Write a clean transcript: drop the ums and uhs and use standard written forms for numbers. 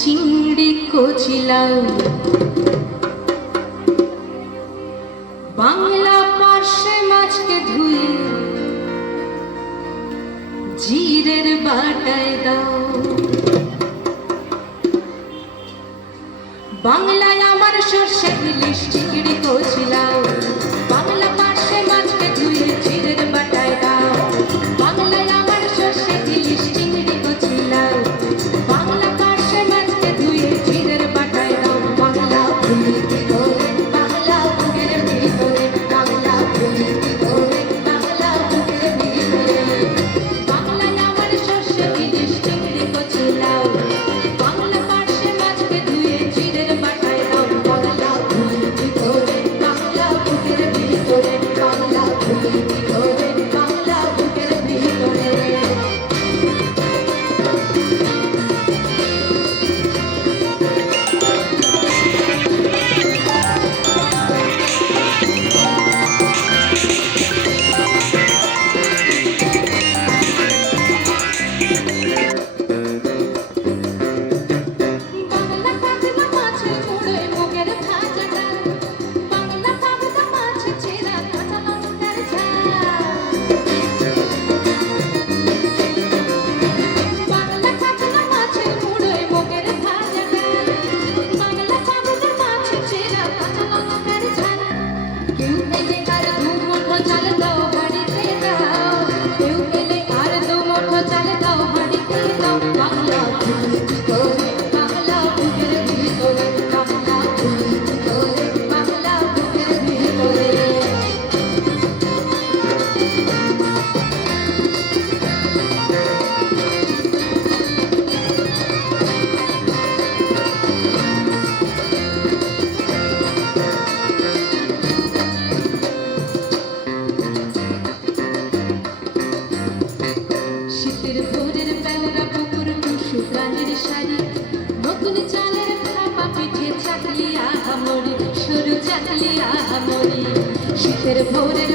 চিংড়ি কচিলাও বাংলা পার্শ্বে মাছকে ধুয়ে জিরের বাটায় দাও। বাংলায় আমার সর্ষে ইলিশ চিংড়ি কচিলাও বাংলা পার্শ্বে মাছকে ধুয়ে জিরের বাটায় দাও। বাংলায় আমার সর্ষে ইলিশ চিংড়ি কচিলাও বাংলা পার্শ্বে মাছকে ধুয়ে জিরের বাটায় দাও। বাংলা ভুলি করে বাংলা বুকের ভিতরে বাংলা ভুলি করে বাংলা বুকের ভিতরে বাংলায় আমার সর্ষে ইলিশ চিংড়ি কচিলাও বাংলা পার্শ্বে মাছকে ধুয়ে জিরের বাটায় দাও। বাংলা ভুলি করে বাংলা বুকের ভিতরে বাংলা ভুলি করে বাংলা বুকের ভিতরে। বাংলা পাবদা মাছের মুড়োয় মুগের ভাজা ডাল বাংলা পাবদা মাছের চেরা কাঁচা লঙ্কার ঝাল। বাংলা পাবদা মাছের মুড়োয় মুগের ভাজা ডাল বাংলা পাবদা মাছের চেরা কাঁচা লঙ্কার ঝাল। কেউ পেলে আর দু মুঠো চাল দাও হাঁড়িতে দাও কেউ পেলে আর দু মুঠো চাল দাও হাঁড়িতে দাও। বাংলা ভুলি করে বাংলা বুকের ভিতরে বাংলা ভুলি করে বাংলা বুকের ভিতরে। শীতের ভোরের বেলা পুকুর টুসু প্রাণের শাড়ি নতুন চালের ভাপা পিঠে চাকলি আহামরি সরু চাকলি আহামরি। শীতের ভোরের